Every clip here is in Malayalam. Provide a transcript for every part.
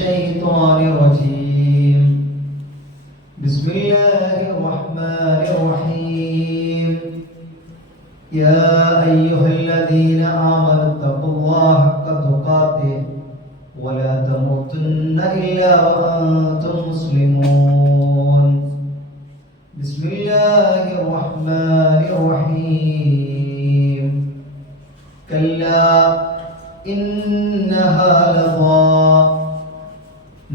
الشيطان الرجيم. بسم الله الرحمن الرحيم. يا أيها الذين آمنوا اتقوا الله حق تقاته ولا تموتن إلا وأنتم مسلمون. بسم الله الرحمن الرحيم. كلا إنها لظى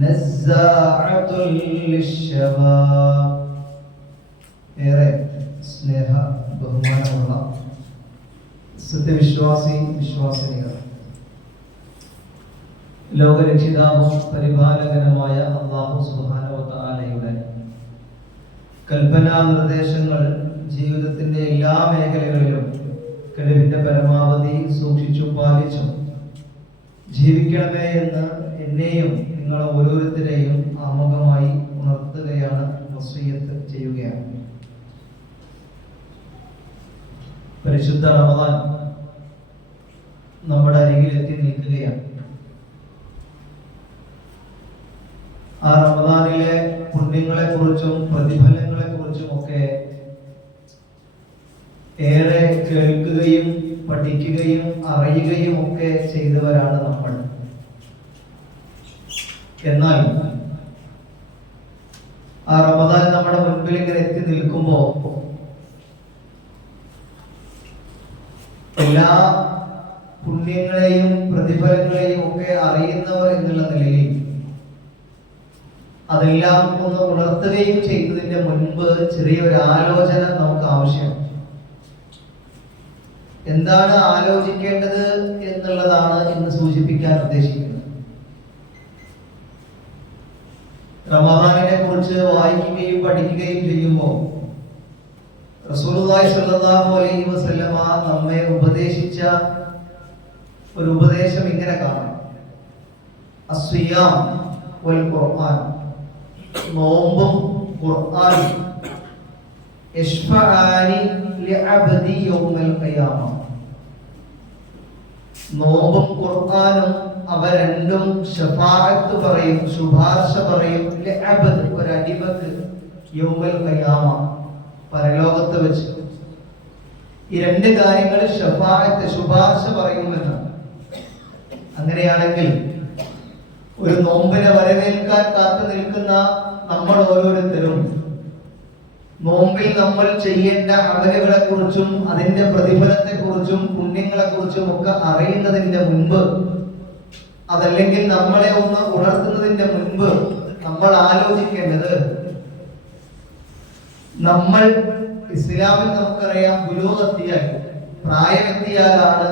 نزاعة للشوى. ഏറെ സ്നേഹ ബഹുമാനമുള്ള വിശ്വാസിനികൾ, ലോകരക്ഷിതാവും പരിപാലകനുമായ അല്ലാഹു സുബ്ഹാനഹു വ തആലയുടെ കൽപ്പനാ നിർദ്ദേശങ്ങൾ ജീവിതത്തിന്റെ എല്ലാ മേഖലകളിലും കഴിവിന്റെ പരമാവധി സൂക്ഷിച്ചും പാലിച്ചും ജീവിക്കണമേ എന്ന് എന്നെയും നിങ്ങളെ ഓരോരുത്തരെയും ആമുഖമായി ഉണർത്തുകയാണ്, വസിയ്യത്ത് ചെയ്യുകയാണ്. പരിശുദ്ധ റമദാൻ നമ്മുടെ അരികിൽ എത്തി നിൽക്കുകയാണ്. ആ റമദാനിലെ പുണ്യങ്ങളെ കുറിച്ചും പ്രതിഫലങ്ങളെ കുറിച്ചും ഒക്കെ ഏറെ കേൾക്കുകയും പഠിക്കുകയും അറിയുകയും ഒക്കെ ചെയ്തവരാണ് നമ്മൾ. എന്നാൽ ആ റമദാൻ നമ്മുടെ മുൻപിൽ ഇങ്ങനെ എത്തി നിൽക്കുമ്പോ എല്ലാ പുണ്യങ്ങളെയും പ്രതിഫലങ്ങളെയും ഒക്കെ അറിയുന്നവർ എന്നുള്ള നിലയിൽ അതെല്ലാം ഒന്ന് ഉണർത്തുകയും ചെയ്തതിന്റെ മുൻപ് ചെറിയൊരു ആലോചന നമുക്ക് ആവശ്യമാണ്. എന്താണ് ആലോചിക്കേണ്ടത് എന്നുള്ളതാണ് ഇന്ന് സൂചിപ്പിക്കാൻ ഉദ്ദേശിക്കുന്നത്. റമദാനിനെ കുറിച്ച് വായിക്കുകയും പഠിക്കുകയും ചെയ്യുമ്പോൾ റസൂലുള്ളാഹി സ്വല്ലല്ലാഹു അലൈഹി വസല്ലമ നമ്മെ ഉപദേശിച്ച ഒരു ഉപദേശം ഇങ്ങനെ കാണാം. അസ്സിയാം വൽ ഖുർആൻ, നോമ്പും ഖുർആനും യശ്ഫഅനി ലിഅബ്ദി യൗമൽ ഖിയാമ. നോമ്പും ഖുർആനും അവ രണ്ടും ശഫാഅത്ത് പറയും, ശുപാർശ പറയും, ലിഅബ്ദ് ഒരു അടിമക്ക്, യൗമൽ ഖിയാമ പരലോകത്ത് വെച്ച്. ഈ രണ്ട് കാര്യങ്ങൾ ശഫാഅത്ത് ശുപാർശ പറയുമെന്നാണ്. അങ്ങനെയാണെങ്കിൽ ഒരു നോമ്പിനെ വരവേൽക്കാൻ കാത്തു നിൽക്കുന്ന നമ്മൾ ഓരോരുത്തരും നോമ്പിൽ നമ്മൾ ചെയ്യേണ്ട അമലുകളെ കുറിച്ചും അതിന്റെ പ്രതിഫലത്തെ കുറിച്ചും പുണ്യങ്ങളെ കുറിച്ചും ഒക്കെ അറിയുന്നതിന്റെ മുൻപ്, അതല്ലെങ്കിൽ നമ്മളെ ഒന്ന് ഉണർത്തുന്നതിന്റെ മുൻപ് നമ്മൾ ആലോചിക്കേണ്ടത്, നമ്മൾ ഇസ്ലാമിൽ നമുക്കറിയാം ബുലൂഗെത്തിയാൽ, പ്രായമെത്തിയാലാണ്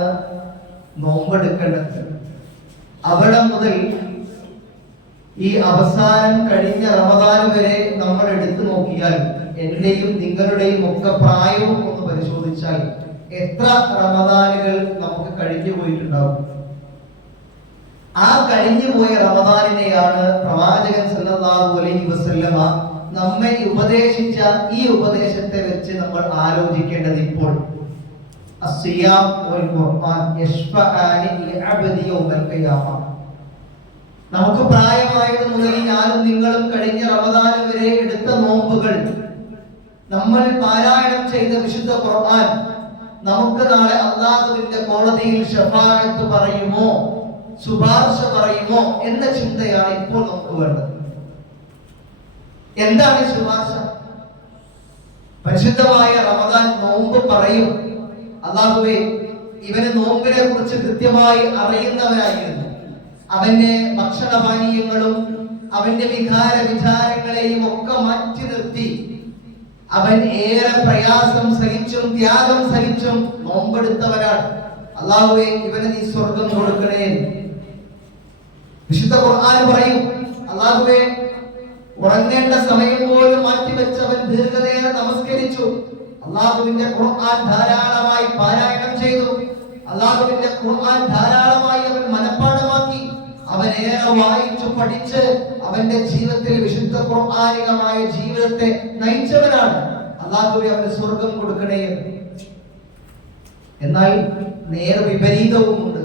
നോമ്പെടുക്കേണ്ടത്. അവിടെ മുതൽ ഈ അവസാനം കഴിഞ്ഞ റമദാൻ വരെ നമ്മൾ എടുത്തു നോക്കിയാൽ, എന്റെയും നിങ്ങളുടെയും ഒക്കെ പ്രായവും ഒന്ന് പരിശോധിച്ചാൽ എത്ര റമദാനുകൾ നമുക്ക് കഴിഞ്ഞു പോയിട്ടുണ്ടാവും. ആ കഴിഞ്ഞു പോയ റമദാനിനെയാണ് പ്രവാചകൻ സല്ലല്ലാഹു അലൈഹി വസല്ലമ നമ്മെ ഉപദേശിച്ച ഈ ഉപദേശത്തെ വെച്ച് നമ്മൾ ആലോചിക്കേണ്ടത് ഇപ്പോൾ അസ്സിയാം വൽ ഖുർആൻ യശ്ഫഅനി ലിഅബ്ദി യൗമൽ ഖിയാമ. നമുക്ക് പ്രായമായത് മുതൽ ഞാനും നിങ്ങളും കഴിഞ്ഞ റമദാൻ വരെ എടുത്ത നോമ്പുകൾ, നമ്മൾ പാരായണം ചെയ്ത വിശുദ്ധ ഖുർആൻ നമുക്ക് നാളെ അല്ലാഹുവിന്റെ കോടതിയിൽ ശഫാഅത്ത് പറയുമോ, ശുപാർശ പറയുമോ എന്ന ചിന്തയാണ് ഇപ്പോൾ നമുക്ക് വേണ്ടത്. എന്താണ് ശുപാർശ? പരിശുദ്ധമായ റമദാൻ നോമ്പ് പറയും, അല്ലാഹുവേ ഇവന് നോമ്പിനെ കുറിച്ച് കൃത്യമായി അറിയുന്നവനായിരുന്നു, അവന്റെ ഭക്ഷണപാനീയങ്ങളും അവന്റെ വിചാരങ്ങളെയും ഒക്കെ മാറ്റി നിർത്തി അവൻ ഏറെ പ്രയാസം സഹിച്ചും ത്യാഗം സഹിച്ചും നോമ്പെടുത്തവനാണ്. അല്ലാഹുവേ ഇവന് നീ സ്വർഗം കൊടുക്കണേ. വിശുദ്ധ ഖുർആൻ പറയും, അല്ലാഹുവേ ഉറങ്ങേണ്ട സമയം പോലും മാറ്റിവെച്ചവൻ ദീർഘനേരം നമസ്കരിച്ചു, അല്ലാഹുവിന്റെ ഖുർആൻ ധാരാളമായി പാരായണം ചെയ്തു, അല്ലാഹുവിന്റെ ഖുർആൻ ധാരാളമായി അവൻ മനഃപ്പാഠമാക്കി, അവൻ ഏറെ വായിച്ചു പഠിച്ച് അവന്റെ ജീവിതത്തിൽ വിശുദ്ധ ഖുർആനികമായ ജീവിതത്തെ നയിച്ചവനാണ്. അല്ലാഹുവേ അവന് സ്വർഗം കൊടുക്കണേ. എന്നാൽ നേർ വിപരീതവുമുണ്ട്.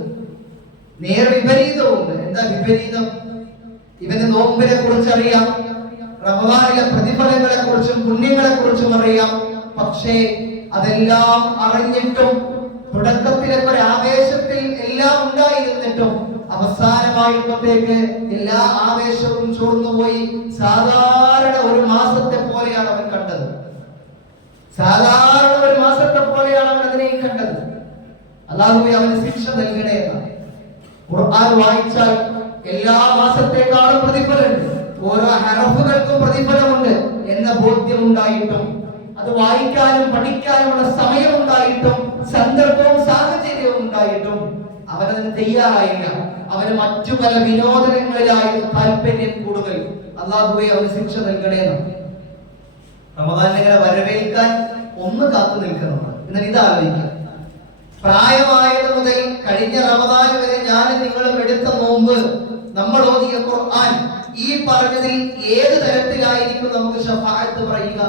എന്താ വിപരീതം? ഇവന് നോമ്പിനെ കുറിച്ച് അറിയാം, റമദാനിലെ പ്രതിഫലങ്ങളെ കുറിച്ചും പുണ്യങ്ങളെ കുറിച്ചും അറിയാം. പക്ഷേ അതെല്ലാം അറിഞ്ഞിട്ടും തുടക്കത്തിലൊക്കെ ഒരു ആവേശത്തിൽ എല്ലാം ഉണ്ടായിരുന്നിട്ടും അവസാനമായപ്പോഴത്തേക്ക് എല്ലാ ആവേശവും ചോർന്നുപോയി. സാധാരണ ഒരു മാസത്തെ പോലെയാണ് അവൻ കണ്ടത്. സാധാരണ ഒരു മാസത്തെ പോലെയാണ് അവൻ അതിനെ കണ്ടത്. അല്ലാഹുവേ അവന് ശിക്ഷ നൽകണേ എന്നാണ്. ഖുർആൻ വായിച്ചാൽ എല്ലാ മാസത്തെക്കാളും പ്രതിഫലമുണ്ട്, ഓരോ ഹറഫുകൾക്കും പ്രതിഫലമുണ്ട് എന്ന ബോധ്യം ഉണ്ടായിട്ടും, അത് വായിക്കാനും പഠിക്കാനുമുള്ള സമയമുണ്ടായിട്ടും, സന്ദർഭവും സാഹചര്യവും ഉണ്ടായിട്ടും അവനതിന് തയ്യാറായില്ല. അവന് മറ്റു പല വിനോദങ്ങളിലായിരുന്നു താല്പര്യം കൂടുതൽ. അല്ലാഹുവേ അവന് ശിക്ഷ നൽകണേ എന്നാണ്. റമദാനിനെ വരവേൽക്കാൻ ഒന്ന് കാത്തു നിൽക്കുന്നുണ്ട്. എന്നിട്ട് ഇത് ആലോചിക്കുക, പ്രായമായത് മുതൽ കഴിഞ്ഞ റമദാൻ വരെ ഞാൻ നിങ്ങളും എടുത്ത നോമ്പ്, നമ്മൾ ഓതിയ ഖുർആൻ, ഈ പറഞ്ഞതിൽ ഏത് തരത്തിലായിരിക്കും നമുക്ക് ശഫാഅത്ത് പറയുക?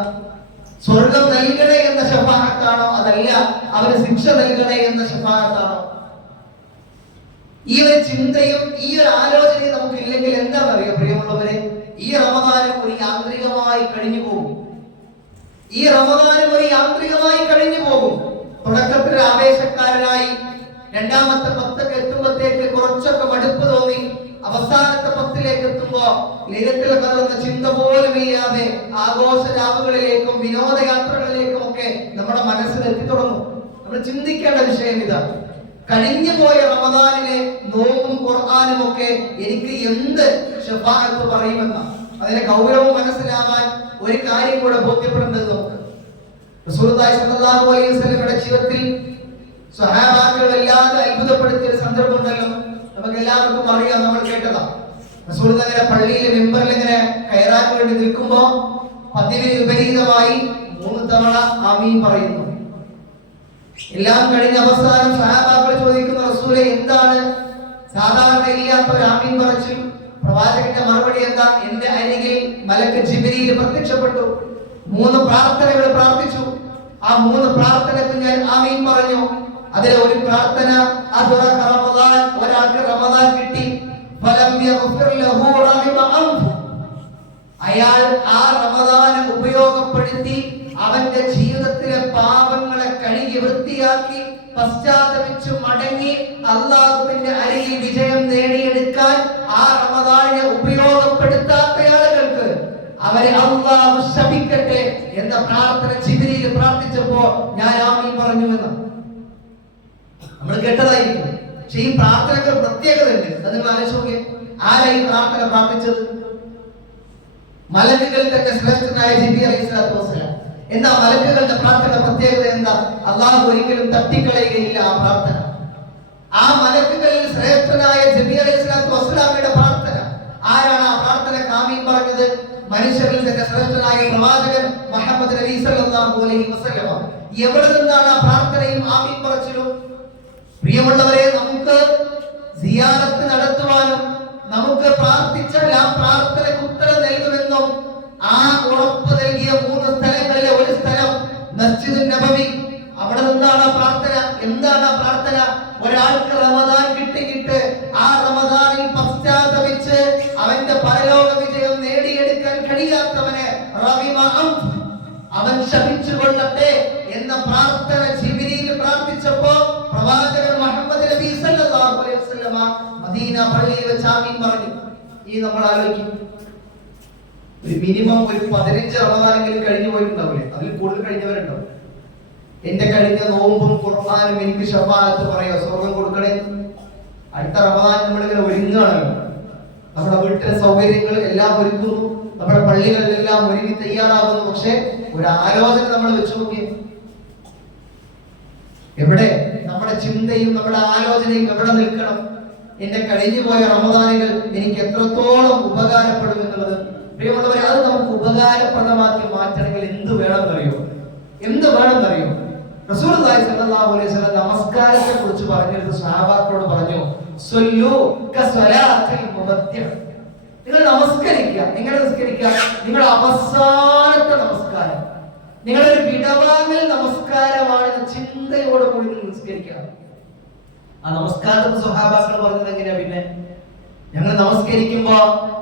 സ്വർഗം നൽകണേ എന്ന ശഫാഅത്താണോ, അതല്ല അവന് ശിക്ഷ നൽകണേ എന്ന ശഫാഅത്താണോ? ഈ ഒരു ചിന്തയും ഈ ഒരു ആലോചനയും നമുക്ക് ഇല്ലെങ്കിൽ എന്താണെന്നറിയോ പ്രിയമുള്ളവരെ, ഈ റമദാനും ഒരു യാന്ത്രികമായി കഴിഞ്ഞു പോകും. ഈ റമദാനും ഒരു യാന്ത്രികമായി കഴിഞ്ഞു പോകും. തുടക്കത്തിൽ ആവേശക്കാരനായി, രണ്ടാമത്തെ പത്തൊക്കെ എത്തുമ്പോഴത്തേക്ക് കുറച്ചൊക്കെ മടുപ്പ് തോന്നി, അവസാനത്തെ പത്തിലേക്ക് എത്തുമ്പോ ലൈലത്തുൽ ഖദർ എന്ന ചിന്ത പോലും ഇല്ലാതെ ആഘോഷ രാവുകളിലേക്കും വിനോദയാത്രകളിലേക്കും ഒക്കെ നമ്മുടെ മനസ്സിൽ എത്തി തുടങ്ങും. നമ്മൾ ചിന്തിക്കേണ്ട വിഷയം ഇതാണ്. കഴിഞ്ഞു പോയ റമദാനിലെ നോമ്പും ഖുർആനും ഒക്കെ എനിക്ക് എന്ത് ശഫാഅത്ത് പറയുമെന്ന അതിന്റെ ഗൗരവം മനസ്സിലാവാൻ ഒരു കാര്യം കൂടെ ബോധ്യപ്പെടേണ്ടത് നമുക്ക്. റസൂലുള്ളാഹി സ്വല്ലല്ലാഹു അലൈഹി വസല്ലമയുടെ ജീവിതത്തിൽ സ്വഹാബാക്കൾ വല്ലാതെ അത്ഭുതപ്പെടുത്തിയ ഒരു സന്ദർഭം ഉണ്ടല്ലോ, നമുക്ക് എല്ലാവർക്കും അറിയാം, നമ്മൾ കേട്ടതാ. റസൂൽ അങ്ങനെ പള്ളിയിലെ മെമ്പറിൽ ഇങ്ങനെ കയറാൻ വേണ്ടി നിൽക്കുമ്പോ പതിവിന് വിപരീതമായി 3 തവണ ആമീൻ പറയുന്നു. എല്ലാം കഴിഞ്ഞ അവസാനം സ്വഹാബാക്കൾ ചോദിക്കുന്ന, റസൂലേ എന്താണ് സാധാരണ ഇല്ലാത്ത ഒരു ആമീൻ പറച്ചിൽ? പ്രവാചകന്റെ മറുപടി എന്താ? എന്റെ അരികിൽ മലക്ക് ജിബ്രീൽ പ്രത്യക്ഷപ്പെട്ടു, 3 പ്രാർത്ഥനകൾ പ്രാർത്ഥിച്ചു. ആ 3 പ്രാർത്ഥനയ്ക്ക് ഞാൻ ആമീൻ പറഞ്ഞു. അതിലെ ഒരു പ്രാർത്ഥന, റമദാൻ, ഒരാൾക്ക് റമദാൻ കിട്ടി, ഫലം യഗ്ഫിർ ലഹു റഹിമ അൻഹു, അയാൾ ആ റമദാനെ ഉപയോഗപ്പെടുത്തി അവന്റെ ജീവിതത്തിലെ പാപങ്ങളെ കഴുകി വൃത്തിയാക്കി പശ്ചാത്തപിച്ചു മടങ്ങി അല്ലാഹുവിന്റെ അരികിൽ വിജയം നേടിയെടുക്കാൻ ആ റമദാനെ ഉപയോഗപ്പെടുത്താത്ത ആളുകൾക്ക് അവരെ അല്ലാഹു ശപിക്കട്ടെ എന്ന പ്രാർത്ഥന ജിബ്രീൽ പ്രാർത്ഥിച്ചപ്പോ ഞാൻ ആമീൻ പറഞ്ഞു എന്ന് നമ്മൾ കേട്ടതായിരിക്കും. പക്ഷെ ഈ പ്രാർത്ഥനയ്ക്ക് പ്രത്യേകത ഉണ്ട്. അത് നിങ്ങൾ ആലോചിച്ച്, ആരാ ഈ പ്രാർത്ഥന പ്രാർത്ഥിച്ചത്? മലക്കുകൾ തന്നെ ശ്രേഷ്ഠനായ ജിബ്രീൽ അലൈഹിസ്സലാത്തു വസ്സലാം. എന്താ മലക്കുകളുടെ പ്രാർത്ഥന പ്രത്യേകത? എന്താ? അല്ലാഹു ഒരിക്കലും തട്ടിക്കളയുകയില്ല ആ പ്രാർത്ഥന. ആ മലക്കുകളിൽ ശ്രേഷ്ഠനായ ജിബ്രീൽ അലൈഹിസ്സലാത്തു വസ്സലാമയുടെ പ്രാർത്ഥന, ആരാണ് ആ പ്രാർത്ഥനയ്ക്ക് ആമീൻ പറഞ്ഞത്? മനുഷ്യരിൽ തന്നെ ശ്രേഷ്ഠനായ പ്രവാചകൻ മുഹമ്മദ് നബി സല്ലല്ലാഹു അലൈഹി വസല്ലം. എവിടെ നിന്നാണ് ആ പ്രാർത്ഥനയും ആമീൻ പറച്ചിലും? പ്രിയമുള്ളവരെ, നമുക്ക് സിയാറത്ത് നടത്തുവാനും നമുക്ക് പ്രാർത്ഥിച്ചാൽ ആ പ്രാർത്ഥനയ്ക്ക് ഉത്തരം നൽകുമെന്നും ആ ഉറപ്പ് നൽകിയ 3 സ്ഥലങ്ങളിലെ ഒരു സ്ഥലം മസ്ജിദുൻ നബവി. അവിടെ നിന്നാണ് ആ പ്രാർത്ഥന. എന്താണ് ആ പ്രാർത്ഥന? ഒരാൾക്ക് റമദാൻ കിട്ടിയിട്ട് ആ റമദാനിൽ പശ്ചാത്തപിച്ച് അവന്റെ പരലോക വിജയം നേടിയെടുക്കാൻ കഴിയാത്തവനെ അവൻ ശപിച്ചു കൊള്ളട്ടെ എന്ന പ്രാർത്ഥന ജിബ്രീൽ പ്രാർത്ഥിച്ചപ്പോ പ്രവാചകൻ മുഹമ്മദ് നബി സല്ലല്ലാഹു അലൈഹി വസല്ലമ മദീന പള്ളിയിൽ വെച്ച് ആമീൻ പറഞ്ഞു. ഈ നമ്മൾ ആലോചിക്കും, ഒരു മിനിമം ഒരു 15 റമദാനെങ്കിലും കഴിഞ്ഞു പോയിട്ടുണ്ടാവില്ലേ? അതിൽ കൂടുതൽ കഴിഞ്ഞവരുണ്ടാവും. എന്റെ കഴിഞ്ഞ നോമ്പും ഖുർആനും എനിക്ക് ശഫാഅത്ത് പറയോ, സ്വർഗം കൊടുക്കണേ. അടുത്ത റമദാൻ നമ്മളിങ്ങനെ ഒരുങ്ങുകയാണല്ലോ. നമ്മുടെ വീട്ടിലെ സൗകര്യങ്ങൾ എല്ലാം ഒരുക്കുന്നു, നമ്മുടെ പള്ളികളിലെല്ലാം ഒരുങ്ങി തയ്യാറാകുന്നു. പക്ഷെ ഒരു ആലോചന നമ്മൾ വെച്ചു നോക്കിയേ, എവിടെ നമ്മുടെ ചിന്തയും നമ്മുടെ ആലോചനയും എവിടെ നിൽക്കണം? എന്റെ കഴിഞ്ഞു പോയ റമദാനുകൾ എനിക്ക് എത്രത്തോളം ഉപകാരപ്പെടും എന്നുള്ളത്. പ്രിയമുള്ളവരെ, അത് നമുക്ക് ഉപകാരപ്രദമാക്കി മാറ്റണമെങ്കിൽ എന്ത് വേണമെന്നറിയോ? റസൂലുള്ളാഹി സ്വല്ലല്ലാഹു അലൈഹി വസല്ലം നമസ്കാരത്തെ കുറിച്ച് പറഞ്ഞിട്ട് സ്വഹാബാക്കളോട് പറഞ്ഞു, സ്വല്ലു കസ്വലാത്തിൽ മുബദ്ദിഅ. നിങ്ങൾ നമസ്കരിക്കുക. എങ്ങനെ നമസ്കരിക്കുക? നിങ്ങൾ അവസാനത്തെ നമസ്കാരം, നിങ്ങളൊരു വിടവാങ്ങൽ നമസ്കാരമാണെന്ന ചിന്തയോടെ കൂടി നിങ്ങൾ നമസ്കരിക്കുക. ആ നമസ്കാരത്തെ സ്വഹാബാക്കൾ പറഞ്ഞത് എങ്ങനെയാ? പിന്നെ ഞങ്ങൾ നമസ്കരിക്കുമ്പോ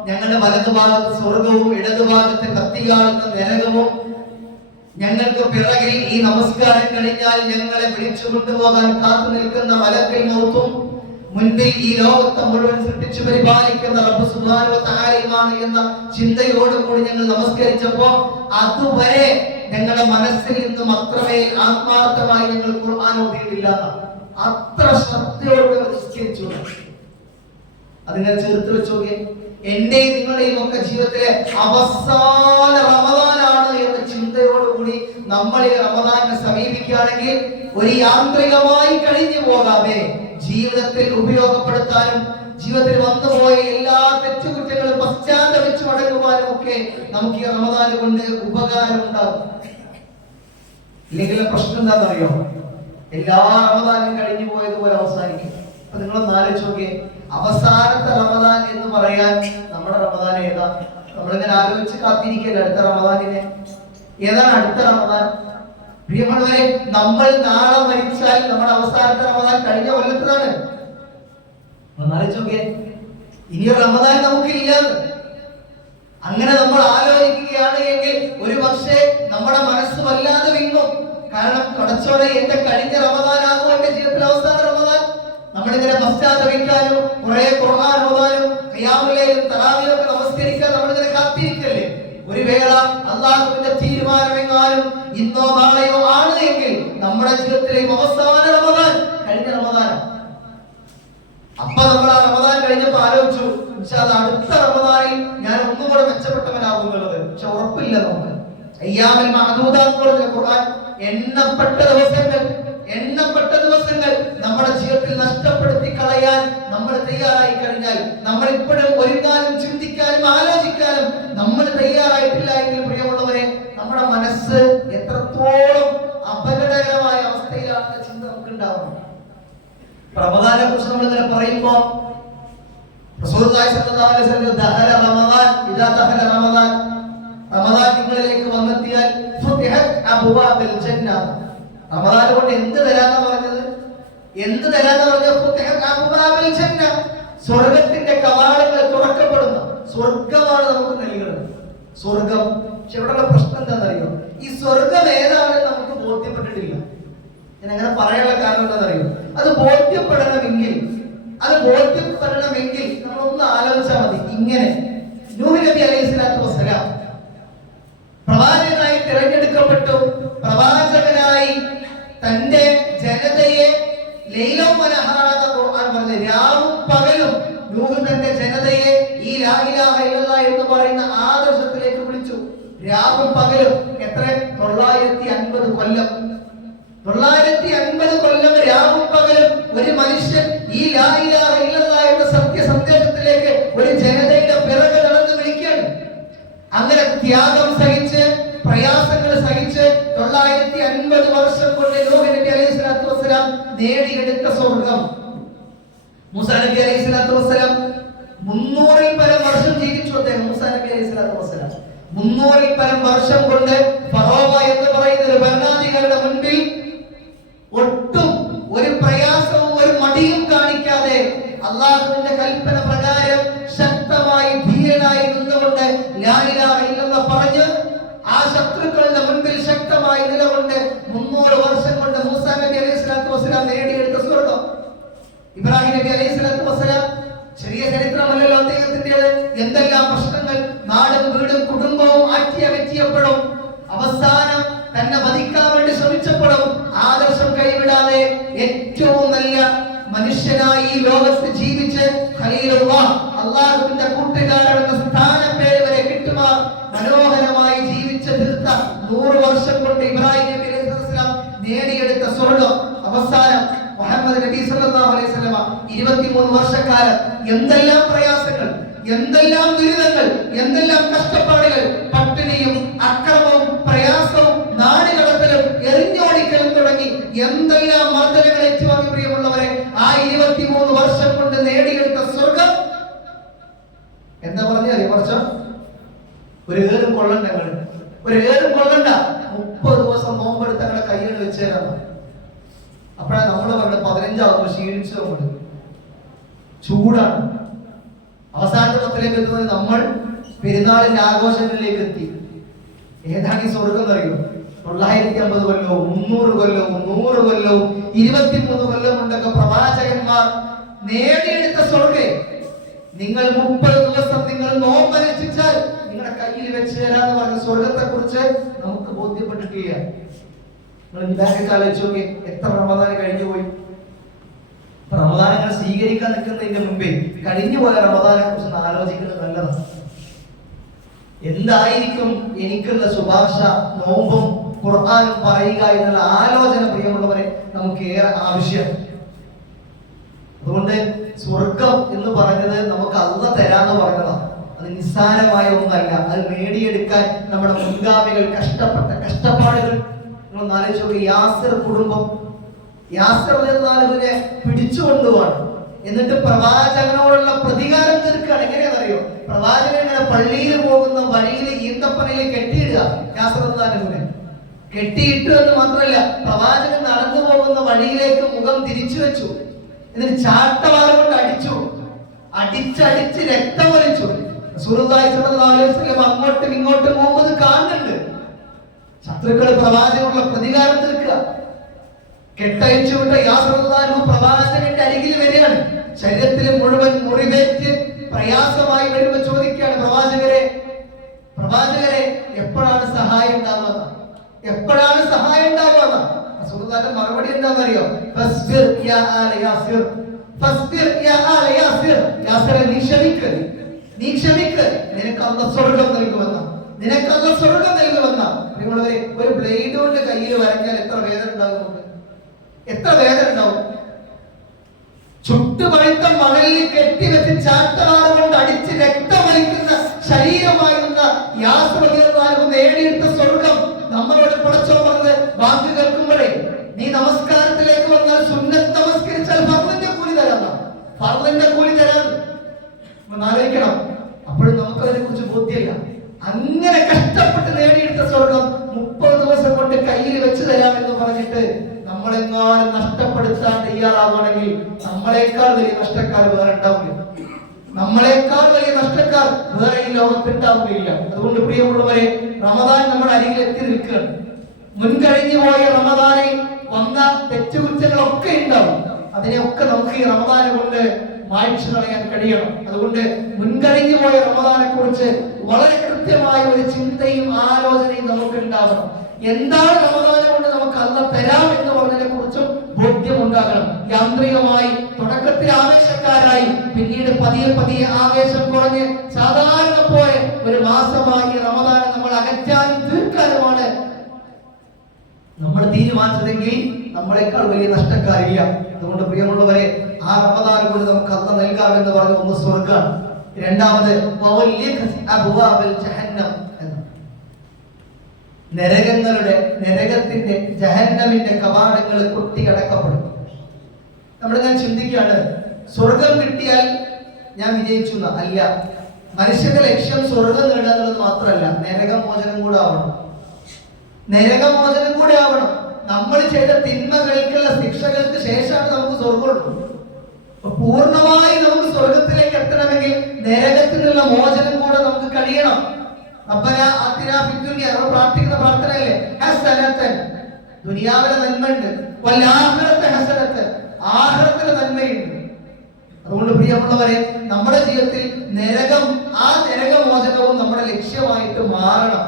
ഞങ്ങളുടെ വലതുഭാഗത്ത് സ്വർഗവും ഇടതുഭാഗത്ത് കത്തികാളുന്ന നരകവും, ഞങ്ങൾക്ക് പിറകിൽ ഈ നമസ്കാരം കഴിഞ്ഞാൽ ഞങ്ങളെ വിളിച്ചു കൊണ്ടുപോകാൻ കാത്തു നിൽക്കുന്ന മലക്കൽ മൗത്തും, മുൻപിൽ ഈ ലോകത്തെ മുഴുവൻ സൃഷ്ടിച്ചു പരിപാലിക്കുന്ന റബ്ബ് സുബ്ഹാനഹു വ തആലയുമാണ് എന്ന ചിന്തയോടുകൂടി ഞങ്ങൾ നമസ്കരിച്ചപ്പോ അതുവരെ ഞങ്ങളുടെ മനസ്സിൽ നിന്നും അത്രമേ ആത്മാർത്ഥമായി ഞങ്ങൾ ഖുർആൻ ഓതിയിട്ടില്ല. അത്ര ശ്രദ്ധയോടെ നിശ്ചയിച്ചു. അതിനെ ചേർത്ത് വെച്ചോക്കെ എന്റെയും നിങ്ങളുടെയും ഒക്കെ ജീവിതത്തിലെ അവസാന റമദാനാണ് എന്ന ചിന്തയോടുകൂടി നമ്മൾ ഈ റമദാനെ സമീപിക്കുകയാണെങ്കിൽ ഒരു യാന്ത്രികമായി കഴിഞ്ഞു പോകാതെ ജീവിതത്തിൽ ഉപയോഗപ്പെടുത്താനും ജീവിതത്തിൽ വന്നുപോയ എല്ലാ തെറ്റുകുറ്റങ്ങളും പശ്ചാത്തപിച്ചു മടങ്ങുവാനും ഒക്കെ നമുക്ക് ഈ റമദാൻ കൊണ്ട് ഉപകാരം ഉണ്ടാകും. ഇല്ലെങ്കിൽ പ്രശ്നം എന്താണെന്നറിയോ? എല്ലാ റമദാനും കഴിഞ്ഞു പോയതുപോലെ അവസാനിക്കും. അപ്പൊ നിങ്ങളൊന്ന് ആലോചിച്ച് നോക്കിയേ, അവസാനത്തെ റമദാൻ എന്ന് പറയാൻ നമ്മുടെ റമദാൻ ഏതാ? നമ്മളിങ്ങനെ ആലോചിച്ച് കാത്തിരിക്കല്ലേ അടുത്ത റമദാനിനെ. ഏതാണ് അടുത്ത റമദാൻ? പ്രിയമുള്ളവരെ, നമ്മൾ നാളെ മരിച്ചാൽ നമ്മുടെ അവസാനത്തെ റമദാൻ കഴിഞ്ഞ കൊല്ലത്തതാണ്. ആലോചിച്ച് നോക്കിയേ, ഇനി റമദാൻ നമുക്കില്ല. അങ്ങനെ നമ്മൾ ആലോചിക്കുകയാണ് എങ്കിൽ ഒരു പക്ഷേ നമ്മുടെ മനസ്സ് വല്ലാതെ വിങ്ങും. കാരണം തുടച്ചോടെ എന്റെ കഴിഞ്ഞ റമദാനാകും എന്റെ ജീവിതത്തിൽ അവസാന റമദാൻ. നമ്മളിങ്ങനെ പശ്ചാത്തപിക്കാനും കുറെ ഖുർആൻ ഓതാനും ഖിയാമുൽ ലൈലും തറാവീഹും ഒക്കെ നമസ്കരിക്കാൻ നമ്മളിങ്ങനെ കാത്തിരിക്കല്ലേ. ഒരു വേള അല്ലാഹുവിന്റെ തീരുമാനമെങ്ങാനും ഇന്നോ നാളെയോ ആണ് എങ്കിൽ നമ്മുടെ ജീവിതത്തിലെ അവസാന റമദാൻ കഴിഞ്ഞ റമദാനാണ്. അപ്പൊ നമ്മൾ ആ റമദാൻ കഴിഞ്ഞപ്പോ ആലോചിച്ചു, ഇൻഷാ അല്ലാഹ് അടുത്ത റമദാനിൽ ഞാൻ ഒന്നുകൂടെ മെച്ചപ്പെട്ടവനാകും എന്നുള്ളത്. പക്ഷെ ഉറപ്പില്ല നമുക്ക്. അയ്യാമുൽ മഅദൂദാത്ത് എന്ന് പറഞ്ഞ ഖുർആൻ എണ്ണപ്പെട്ട ദിവസങ്ങൾ നമ്മുടെ ജീവിതത്തിൽ നഷ്ടപ്പെടുത്തി കളയാൻ നമ്മൾ തയ്യാറായി കഴിഞ്ഞാൽ, നമ്മൾ ഇപ്പോഴും ഒരുങ്ങാനും ചിന്തിക്കാനും ആലോചിക്കാനും നമ്മൾ തയ്യാറായിട്ടില്ല എങ്കിൽ പ്രിയമുള്ളവരെ, നമ്മുടെ മനസ്സ് എത്രത്തോളം അപകടകരമായ അവസ്ഥയിലാണെന്ന ചിന്ത നമുക്ക് ഉണ്ടാവണം. റമദാനെ കുറിച്ച് നമ്മൾ ഇങ്ങനെ പറയുമ്പോ റസൂലുള്ളാഹി സ്വല്ലല്ലാഹു അലൈഹി വസല്ലം ദഖല റമദാൻ ഇദാ ദഖല റമദാൻ, റമദാൻ നിങ്ങളിലേക്ക് വന്നെത്തിയാൽ ഫുതിഹത് അബ്വാബുൽ ജന്ന. റമദാൻ കൊണ്ട് എന്ത് തരാനാ പറഞ്ഞത്? എന്ത് തരാനാ പറഞ്ഞത്? ഫുതിഹത് അബ്വാബുൽ ജന്ന, സ്വർഗ്ഗത്തിന്റെ കവാടങ്ങൾ തുറക്കപ്പെടുന്നു. സ്വർഗ്ഗമാണ് നമുക്ക് നൽകുന്നത്, സ്വർഗ്ഗം. പക്ഷെ ഇവിടെയുള്ള പ്രശ്നം എന്താണെന്നറിയോ? ഈ സ്വർഗ്ഗം ഏതാണെന്ന് നമുക്ക് ബോധ്യപ്പെട്ടിട്ടില്ല. ഞാൻ അങ്ങനെ പറയാനുള്ള കാരണം എന്താണെന്നറിയോ? അത് ബോധ്യപ്പെടണമെങ്കിൽ നമ്മളൊന്ന് ആലോചിച്ചാൽ മതി. ഇങ്ങനെ നൂഹ് നബി അലൈഹിസ്സലാത്തു വസ്സലാം പ്രവാചകനായി തിരഞ്ഞെടുക്കപ്പെട്ടു. പ്രവാചകനായി തന്റെ ജനതയെ ലൈലം വനഹാറ ഖുർആൻ പറഞ്ഞ രാവും പകലും നൂഹ് തന്റെ ജനതയെ ഈ ലാ ഇലാഹ ഇല്ലല്ലാഹ് എന്ന് പറയുന്ന ആദർശത്തിലേക്ക് വിളിച്ചു. രാവും പകലും എത്ര? 950 കൊല്ലം. 950 കൊല്ലം രാവും പകലും ഒരു മനുഷ്യൻ ഈ ലാ ഇലാഹ ഇല്ലല്ലാഹ് എന്ന സത്യ സന്ദേശത്തിലേക്ക് ഒരു ജനതയുടെ പിറകെ നടന്ന് വിളിക്കുകയാണ്. അങ്ങനെ ത്യാഗം സഹിച്ച് പ്രയാസങ്ങൾ സഹിച്ച് 950 വർഷം കൊണ്ട് നൂഹ് നബി അലൈഹിസ്സലാത്തു വസ്സലാം നേടിയെടുത്ത സ്വർഗ്ഗം. മൂസാ നബി അലൈഹിസ്സലാത്തു വസ്സലാം 300-ൽ പരം വർഷം ജീവിച്ചു. അദ്ദേഹം മൂസാ നബി അലൈഹിസ്സലാത്തു വസ്സലാം 300-ൽ പരം വർഷം കൊണ്ട് ഫറോവ എന്ന് പറയുന്ന ഒരു ഭരണാധികാരിയുടെ മുൻപിൽ ഒട്ടും ഒരു പ്രയാസവും ഒരു മടിയും കാണിക്കാതെ അല്ലാഹുവിന്റെ കൽപ്പന പ്രകാരം ശക്തമായി ധീരനായി നിന്നുകൊണ്ട് ലാ ഇലാഹ ഇല്ലല്ലാഹ് പറഞ്ഞ് ആ ശത്രുക്കളുടെ മുൻപിൽ ശക്തമായി നിലകൊണ്ട് 300 വർഷം കൊണ്ട് മൂസാ നബി അലൈഹിസ്സലാത്തു വസ്സലാം നേടിയെടുത്ത സ്വർഗ്ഗം. ഇബ്രാഹിം നബി അലൈഹിസ്സലാത്തു വസ്സലാം ചെറിയ ചരിത്രമല്ലല്ലോ അദ്ദേഹത്തിൻ്റെത്. എന്തെല്ലാം പ്രശ്നങ്ങൾ നാടും വീടും കുടുംബവും അറ്റിയവറ്റിയപ്പോഴും അവസാനം തന്നെ വധിക്കാൻ വേണ്ടി ശ്രമിച്ചപ്പോഴും ആദർശം കൈവിടാതെ ഏറ്റവും നല്ല മനുഷ്യനായി ഈ ലോകത്ത് ജീവിച്ച് ഖലീലുള്ളാഹ് അല്ലാഹുവിന്റെ കൂട്ടുകാരൻ എന്ന സ്ഥാനപ്പേര് വരെ കിട്ടുമാർ മനോഹരമായി ജീവിച്ച് തീർത്ത 100 വർഷം കൊണ്ട് ഇബ്രാഹിം നബി അലൈഹിസ്സലാം നേടിയെടുത്ത സ്വർഗ്ഗം. അവസാനം മുഹമ്മദ് നബി സല്ലല്ലാഹു അലൈഹി വസല്ലം 23 വർഷക്കാലം എന്തെല്ലാം പ്രയാസങ്ങൾ, എന്തെല്ലാം ദുരിതങ്ങൾ, എന്തെല്ലാം കഷ്ടപ്പാടുകൾ, പട്ടിണിയും അക്രമവും പ്രയാസവും നാടുകടത്തലും എറിഞ്ഞോടിക്കലും തുടങ്ങി എന്തെല്ലാം മർദ്ദനങ്ങൾ ഏറ്റുവാങ്ങി പ്രിയമുള്ളവരെ, ആ 23 വർഷം കൊണ്ട് നേടിയെടുത്ത സ്വർഗ്ഗം എന്താ പറഞ്ഞാൽ കുറച്ച് ഒരു ഏറും കൊള്ളണ്ട. ഒരു ഏറും കൊള്ളണ്ട. 30 ദിവസം നോമ്പെടുത്ത് ഞങ്ങളുടെ കയ്യിൽ വെച്ച് തരാം. അപ്പോഴാണ് നമ്മൾ പറഞ്ഞത് 15 ക്ഷീണിച്ചു, ചൂടാണ്. അവസാനത്തെ 10ലേക്ക് എത്തുന്നത് നമ്മൾ പെരുന്നാളിന്റെ ആഘോഷങ്ങളിലേക്ക് എത്തി. ഏതാണ് ഈ സ്വർഗം എന്നറിയോ? 950 കൊല്ലവും 300 കൊല്ലവും 100 കൊല്ലവും 23 കൊല്ലം കൊണ്ടൊക്കെ പ്രവാചകന്മാർ നേടിയെടുത്ത സ്വർഗം. നിങ്ങൾ 30 ദിവസം നിങ്ങൾ നോമ്പനുഷ്ഠിച്ചാൽ നിങ്ങളുടെ കയ്യിൽ വെച്ച് തരാന്ന് പറഞ്ഞ സ്വർഗത്തെ കുറിച്ച് നമുക്ക് ബോധ്യപ്പെട്ടിട്ടില്ല. നിങ്ങൾ ബാക്കൊക്കെ ആലോചിച്ച് നോക്കി, എത്ര റമദാൻ കഴിഞ്ഞു പോയി. റമദാനങ്ങൾ സ്വീകരിക്കാൻ നിൽക്കുന്നതിന്റെ മുമ്പേ കഴിഞ്ഞു പോയ റമദാനെ കുറിച്ച് ആലോചിക്കുന്നത് നല്ലതാണ്. എന്തായിരിക്കും എനിക്കുള്ള ശുപാർശ, നോമ്പും ഖുർആനും പറയുക എന്നുള്ള ആലോചന പ്രിയമുള്ളവരെ നമുക്ക് ഏറെ ആവശ്യം. അതുകൊണ്ട് സ്വർഗം എന്ന് പറഞ്ഞത് നമുക്ക് അല്ലാഹ് തരാന്ന് പറഞ്ഞതാണ്. അത് നിസ്സാരമായ ഒന്നല്ല. അത് നേടിയെടുക്കാൻ നമ്മുടെ മുൻഗാമികൾ കഷ്ടപ്പെട്ട കഷ്ടപ്പാടുകൾ നിങ്ങൾ ആലോചിച്ച് നോക്കി. യാസിർ കുടുംബം, യാസിർ റളിയല്ലാഹുവിനെ പിടിച്ചുകൊണ്ടുപോവാണ്. എന്നിട്ട് പ്രവാചകനോടുള്ള പ്രതികാരം തീർക്കുകയാണ്. എങ്ങനെയാണെന്നറിയോ? പ്രവാചകൻ ഇങ്ങനെ പള്ളിയിൽ പോകുന്ന വഴിയിൽ ഈന്തപ്പനയിൽ കെട്ടിയിടുക. യാസിർ റളിയല്ലാഹുവിനെ കെട്ടിയിട്ടു എന്ന് മാത്രമല്ല, പ്രവാചകൻ നടന്നു പോകുന്ന വഴിയിലേക്ക് മുഖം തിരിച്ചു വെച്ചു. എന്നിട്ട് ചാട്ടവാറ് കൊണ്ട് അടിച്ചു. അടിച്ചടിച്ച് രക്തം വലിച്ചു. റസൂലുള്ളാഹി സ്വല്ലല്ലാഹു അലൈഹി വസല്ലം അങ്ങോട്ടും ഇങ്ങോട്ടും പോകുന്നത് കാണുന്നുണ്ട്. ശത്രുക്കൾ പ്രവാചകനുള്ള പ്രതികാരം തീർക്കുക. കെട്ടയച്ചു വിട്ട യാസിർ റളിയല്ലാഹു പ്രവാചകന്റെ അരികിൽ വരികയാണ്. ശരീരത്തിൽ മുഴുവൻ മുറിവേറ്റ് പ്രയാസമായി വരുമ്പോൾ ചോദിക്കുകയാണ്, പ്രവാചകരെ എപ്പോഴാണ് സഹായം ഉണ്ടാവുക? എപ്പോഴാണ് സഹായം ഉണ്ടാവുക? റസൂലുള്ളാഹിന്റെ മറുപടി എന്താണെന്നറിയോ? ഫസ്ബിർ യാ ആല യാസിർ, ഫസ്ബിർ യാ ആല യാസിർ. യാസിറെ, നീ ക്ഷമിക്ക്, നിനക്ക് അല്ലാഹ് സ്വർഗ്ഗം നൽകുമെന്ന, നിനക്ക് അല്ലാഹ് സ്വർഗ്ഗം നൽകുമെന്ന. നിങ്ങളൊരു ഒരു ബ്ലേഡ് കൊണ്ട് കയ്യിൽ വരയ്ക്കാൻ എത്ര വേദന ഉണ്ടാകും? എത്ര വേദന ഉണ്ടാവും? ചുട്ടുപഴുത്ത മണലിൽ കെട്ടിവെച്ച് ചാട്ടവാറ് കൊണ്ട് അടിച്ച് രക്തം വലിക്കുന്ന ശരീരമായിരുന്ന യാസിർ റളിയല്ലാഹു നേടിയെടുത്ത സ്വർഗം നമ്മളോട് പടച്ചോൻ പറഞ്ഞത്, ബാങ്ക് കേൾക്കുമ്പോഴേ നീ നമസ്കാരത്തിലേക്ക് വന്നാൽ സുന്നത്ത് നമസ്കരിച്ചാൽ ഫർളിന്റെ കൂലി തരാം, ഫർളിന്റെ കൂലി തരാം. ആലോചിക്കണം. അപ്പോഴും നമുക്ക് അതിനെ കുറിച്ച് ബോധ്യമില്ല. അങ്ങനെ കഷ്ടപ്പെട്ട് നേടിയെടുത്ത സ്വർഗം 30 ദിവസം കൊണ്ട് കയ്യിൽ വെച്ച് തരാമെന്ന് പറഞ്ഞിട്ട് നമ്മളെങ്ങാനും നഷ്ടപ്പെടുത്താൻ തയ്യാറാവണമെങ്കിൽ നമ്മളെക്കാൾ വലിയ നഷ്ടക്കാർ വേറെ ഉണ്ടാവില്ല. നമ്മളെക്കാൾ വലിയ നഷ്ടക്കാർ വേറെ ഈ ലോകത്തുണ്ടാവുകയില്ല. അതുകൊണ്ട് പ്രിയമുള്ളവരെ, റമദാൻ നമ്മുടെ അരികിൽ എത്തി നിൽക്കുകയാണ്. മുൻകഴിഞ്ഞു പോയ റമദാനിൽ വന്ന തെറ്റുകുറ്റങ്ങളൊക്കെ ഉണ്ടാവും. അതിനെയൊക്കെ നമുക്ക് ഈ റമദാനെ കൊണ്ട് മായ്ച്ചു കളയാൻ കഴിയണം. അതുകൊണ്ട് മുൻകഴിഞ്ഞു പോയ റമദാനെ കുറിച്ച് വളരെ കൃത്യമായ ഒരു ചിന്തയും ആലോചനയും നമുക്ക് ഉണ്ടാവണം. എന്താണ് റമദാനെ കൊണ്ട് നമുക്ക് അല്ലാഹ് തരാം എന്ന് പറഞ്ഞതിനെ കുറിച്ചും ബോധ്യമുണ്ടാകണം. യാന്ത്രികമായി തുടക്കത്തിൽ ആവേശക്കാരായി പിന്നീട് പതിയെ പതിയെ ആവേശം കുറഞ്ഞ് സാധാരണ പോലെ ഒരു മാസമായി റമദാനെ നമ്മൾ അകറ്റാനും തീർക്കാനുമാണ് നമ്മൾ തീരുമാനിച്ചതെങ്കിൽ നമ്മളെക്കാൾ വലിയ നഷ്ടക്കാരില്ല. അതുകൊണ്ട് പ്രിയമുള്ളവരെ, ആ റമദാൻ കൊണ്ട് നമുക്ക് അല്ലാഹ് നൽകാമെന്ന് പറഞ്ഞ ഒന്ന് സ്വർഗ്ഗമാണ്. രണ്ടാമത് നരകത്തിന്റെ ജഹന്നമിന്റെ കവാടങ്ങൾ കൊട്ടിയടക്കപ്പെടും. നമ്മളിങ്ങനെ ചിന്തിക്കുകയാണ്, സ്വർഗം കിട്ടിയാൽ ഞാൻ വിജയിച്ചു. അല്ല, മനുഷ്യന്റെ ലക്ഷ്യം സ്വർഗം നേടുക എന്നുള്ളത് മാത്രമല്ല, നരകമോചനം കൂടെ ആവണം. നരകമോചനം കൂടെ ആവണം. നമ്മൾ ചെയ്ത തിന്മകൾക്കുള്ള ശിക്ഷകൾക്ക് ശേഷമാണ് നമുക്ക് സ്വർഗമുള്ളൂ. പൂർണ്ണമായി നമുക്ക് സ്വർഗത്തിലേക്ക് എത്തണമെങ്കിൽ നരകത്തിനുള്ള മോചനം കൂടെ നമുക്ക് കഴിയണം. റബ്ബനാ ആതിനാ ഫിദ്ദുനിയ, നമ്മൾ പ്രാർത്ഥിക്കുന്ന പ്രാർത്ഥനയല്ലേ, ഹസനത്തൻ, ദുനിയാവിലെ നന്മയുണ്ട്, വൽ ആഖിറത്തെ ഹസനത്തൻ, ആഖിറത്തിലെ നന്മയുണ്ട്. അതുകൊണ്ട് പ്രിയമുള്ളവരെ, നമ്മുടെ ജീവിതത്തിൽ നരകം, ആ നരകമോചനവും നമ്മുടെ ലക്ഷ്യമായിട്ട് മാറണം.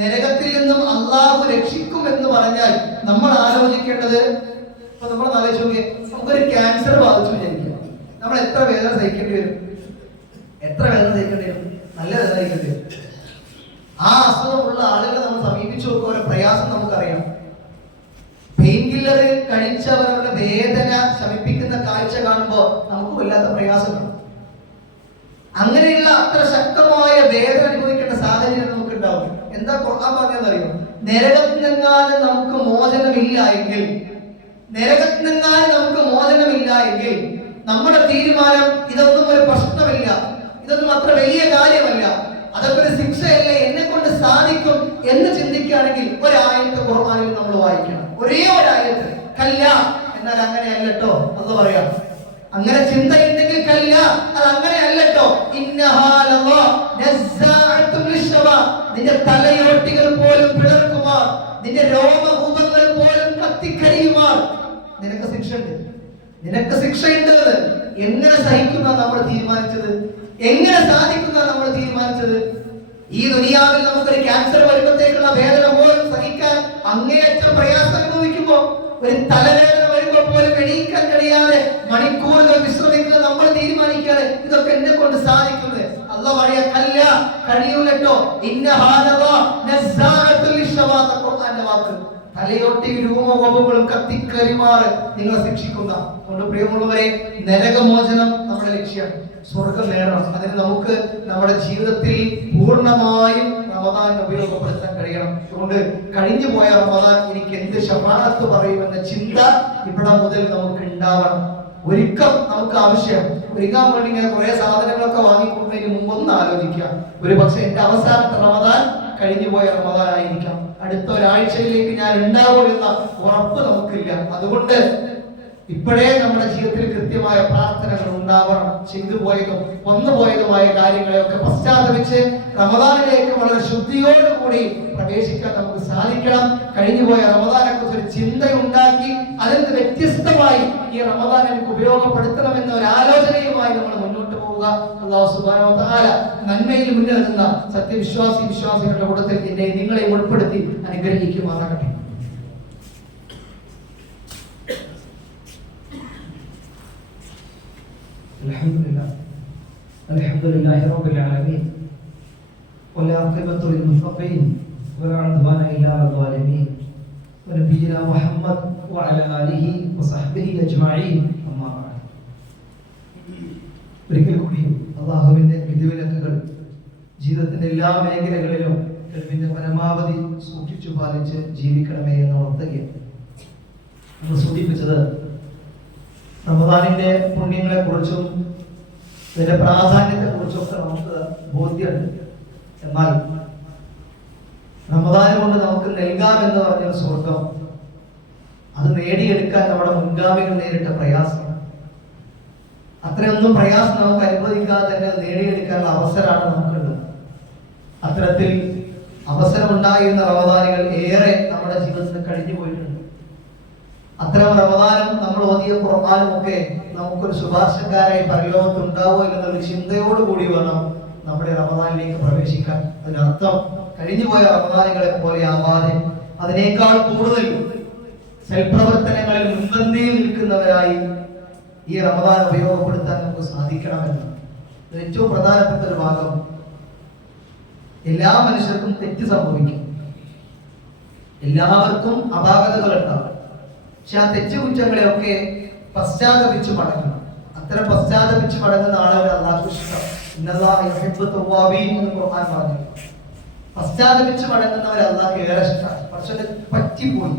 നരകത്തിൽ നിന്നും അള്ളാഹു രക്ഷിക്കും എന്ന് പറഞ്ഞാൽ നമ്മൾ ആലോചിക്കേണ്ടത്, ഇപ്പൊ നമ്മൾ ആലോചിച്ച് നോക്കിയേ, നമുക്കൊരു ക്യാൻസർ ബാധിച്ചു വിചാരിക്കുക, നമ്മൾ എത്ര വേദന സഹിക്കേണ്ടി വരും? എത്ര വേദന സഹിക്കേണ്ടി വരും? നല്ല വേദന സഹിക്കേണ്ടി വരും. ആ അസുഖമുള്ള ആളുകളെ നമ്മൾ സമീപിച്ചു നോക്കുക, ഓരോ പ്രയാസം നമുക്കറിയാം. പെയിൻ കില്ലർ കഴിച്ചവരുടെ വേദന ശമിപ്പിക്കുന്ന കാഴ്ച കാണുമ്പോൾ നമുക്ക് വല്ലാത്ത പ്രയാസമാണ്. അങ്ങനെയുള്ള അത്ര ശക്തമായ വേദന അനുഭവിക്കേണ്ട സാഹചര്യം നമുക്ക് ഉണ്ടാവും. എന്താ ഖുർആൻ പറഞ്ഞതെന്നറിയോ? നരകത്തിൽ നിന്നാലും നമുക്ക് മോചനമില്ല എങ്കിൽ, നരകത്തിൽ നിന്നാലും നമുക്ക് മോചനമില്ല എങ്കിൽ നമ്മുടെ തീരുമാനം ഇതൊന്നും ഒരു പ്രശ്നമില്ല, ഇതൊന്നും അത്ര വലിയ കാര്യമല്ല, അതൊക്കെ ഒരു ശിക്ഷയല്ലേ, എന്നെ കൊണ്ട് സാധിക്കും എന്ന് ചിന്തിക്കുകയാണെങ്കിൽ ഒരായത്ത് ഖുർആനിൽ നമ്മൾ വായിക്കണം. ഒരേ ഒരായത്ത്. കല്ല, എന്നാൽ അങ്ങനെയല്ല കേട്ടോ എന്ന് പറയാം. അങ്ങനെ ചിന്തയുണ്ടെങ്കിൽ കല്ല, അത് അങ്ങനെയല്ലോ. നിന്റെ തലയോട്ടികൾ പോലും പിളർക്കുമാർ, നിന്റെ രോമകൂപങ്ങൾ പോലും കത്തിക്കരിയുമാർ. നിനക്ക് ശിക്ഷയുണ്ട്, നിനക്ക് ശിക്ഷയുണ്ട്. എങ്ങനെ സഹിക്കുന്ന നമ്മൾ തീരുമാനിച്ചത്? എങ്ങനെ സാധിക്കുന്ന നമ്മൾ തീരുമാനിച്ചത്? ഈ ദുനിയാവിൽ നമുക്കൊരു ക്യാൻസർ വരുമ്പോഴത്തേക്കുള്ള വേദന പോലും സഹിക്കാൻ അങ്ങേയറ്റം പ്രയാസം അനുഭവിക്കുമ്പോ, ഒരു തലവേദന വരുമ്പോ പോലും എണീക്കാൻ കഴിയാതെ മണിക്കൂറുകൾ വിശ്രമിക്കുന്നത് നമ്മൾ തീരുമാനിക്കാതെ ഇതൊക്കെ എന്നെ കൊണ്ട് സാധിക്കുന്നത്. അല്ലാഹു പറയാ കല്ല, കഴിയൂലട്ടോ. ഖുർആന്റെ വാക്ക്. തലയോട്ടി രൂപകോപങ്ങളും കത്തിക്കരിമാറ് നിങ്ങളെ ശിക്ഷിക്കുന്ന. അതുകൊണ്ട് പ്രിയമുള്ളവരെ, നരകമോചനം നമ്മുടെ ലക്ഷ്യമാണ്. സ്വർഗം നേടണം. അതിന് നമുക്ക് നമ്മുടെ ജീവിതത്തിൽ പൂർണ്ണമായും റമദാൻ ഉപയോഗപ്പെടുത്താൻ കഴിയണം. അതുകൊണ്ട് കഴിഞ്ഞു പോയ റമദാൻ എനിക്ക് എന്ത് ശഫാഅത്ത് പറയുമെന്ന ചിന്ത ഇവിടെ മുതൽ നമുക്ക് ഉണ്ടാവണം. ഒരുക്കം നമുക്ക് ആവശ്യം. ഒരുക്കാൻ വേണ്ടി ഇങ്ങനെ കുറെ സാധനങ്ങളൊക്കെ വാങ്ങിക്കൊണ്ടതിന് മുമ്പ് ഒന്ന് ആലോചിക്കാം. ഒരു പക്ഷെ എന്റെ അവസാനത്തെ റമദാൻ കഴിഞ്ഞു പോയ റമദാൻ ആയിരിക്കാം. അടുത്ത ഒരാഴ്ചയിലേക്ക് ഞാൻ ഉണ്ടാവും എന്ന ഉറപ്പ് നമുക്കില്ല. അതുകൊണ്ട് ഇപ്പോഴേ നമ്മുടെ ജീവിതത്തിൽ കൃത്യമായ പ്രാർത്ഥനകൾ ഉണ്ടാവണം. ചെയ്തു പോയതും വന്നുപോയതുമായ കാര്യങ്ങളെയൊക്കെ പശ്ചാത്തപിച്ച് റമദാനിലേക്ക് വളരെ ശുദ്ധിയോടുകൂടി പ്രവേശിക്കാൻ നമുക്ക് സാധിക്കണം. കഴിഞ്ഞുപോയ റമദാനെ കുറിച്ച് ഒരു ചിന്തയുണ്ടാക്കി അതിൽ നിന്ന് വ്യത്യസ്തമായി ഈ റമദാൻ എനിക്ക് ഉപയോഗപ്പെടുത്തണമെന്ന ഒരു ആലോചനയുമായി നമ്മൾ മുന്നോട്ട് പോവുക. അല്ലാഹു സുബ്ഹാനഹു വ തആല നന്മയിൽ മുന്നേറുന്ന വിശ്വാസികളുടെ കൂട്ടത്തിൽ എന്നെ നിങ്ങളെ ഉൾപ്പെടുത്തി അനുഗ്രഹിക്കുമാറാകട്ടെ. الحمد لله رب العالمين والعاقبة للمتقين ولا عدوان إلا على الظالمين ونبينا محمد وعلى آله وصحبه أجمعين أما بعد. ഒരിക്കൽ കൂടി അല്ലാഹുവിന്റെ വിധിവിലക്കുകൾ ജീവിതത്തിന്റെ എല്ലാ മേഖലകളിലും കഴിവിന്റെ പരമാവധി സൂക്ഷിച്ചു പാലിച്ച് ജീവിക്കണമേ എന്ന് ഓർത്തുകയാണ്. നമ്മൾ സൂചിപ്പിച്ചത് റമദാനിന്റെ പുണ്യങ്ങളെ കുറിച്ചും ഇതിന്റെ പ്രാധാന്യത്തെ കുറിച്ചൊക്കെ നമുക്ക് ബോധ്യമുണ്ട്. എന്നാൽ റമദാൻ കൊണ്ട് നമുക്ക് നൽകാമെന്ന് പറഞ്ഞൊരു സ്വർഗം, അത് നേടിയെടുക്കാൻ നമ്മുടെ മുൻഗാമികൾ നേരിട്ട പ്രയാസമാണ്. അത്രയൊന്നും പ്രയാസം നമുക്ക് അനുഭവിക്കാതെ തന്നെ നേടിയെടുക്കാനുള്ള അവസരമാണ് നമുക്കുള്ളത്. അത്തരത്തിൽ അവസരമുണ്ടായിരുന്ന റമദാനുകൾ ഏറെ നമ്മുടെ ജീവിതത്തിൽ കഴിഞ്ഞു പോയിട്ടുണ്ട്. അത്തരം റമദാനും നമ്മൾ ഓതിയ ഖുർആനും ഒക്കെ നമുക്കൊരു ശുപാർശക്കാരായി പരലോകത്ത് ഉണ്ടാവോ എന്നൊരു ചിന്തയോടുകൂടി വേണം നമ്മുടെ റമദാനിലേക്ക് പ്രവേശിക്കാൻ. അതിനർത്ഥം കഴിഞ്ഞുപോയ റമദാനുകളെ പോലെ ആവാതെ അതിനേക്കാൾ കൂടുതൽ സൽപ്രവർത്തനങ്ങളിൽ മുൻപന്തിയിൽ നിൽക്കുന്നവരായി ഈ റമദാൻ ഉപയോഗപ്പെടുത്താൻ നമുക്ക് സാധിക്കണമെന്ന്. ഏറ്റവും പ്രധാനപ്പെട്ട ഒരു ഭാഗം, എല്ലാ മനുഷ്യർക്കും തെറ്റ് സംഭവിക്കും, എല്ലാവർക്കും അപാകതകൾ ഉണ്ടാവും. പക്ഷെ ആ തെറ്റുകുറ്റങ്ങളെയൊക്കെ പശ്ചാത്തപിച്ച് മടങ്ങണം. അത്തരം പശ്ചാത്തപിച്ച് മടങ്ങുന്ന ആളുകൾ അല്ലാഹു ഇഷ്ടം. ഇന്നല്ലാഹു യുഹിബ്ബു തവ്വാബീൻ എന്ന് ഖുർആൻ പറഞ്ഞു. പശ്ചാത്തപിച്ച് മടങ്ങുന്നവരെ അല്ലാഹു ഏറെ ഇഷ്ടമാണ്. പടച്ചോനെ പറ്റിപ്പോയി,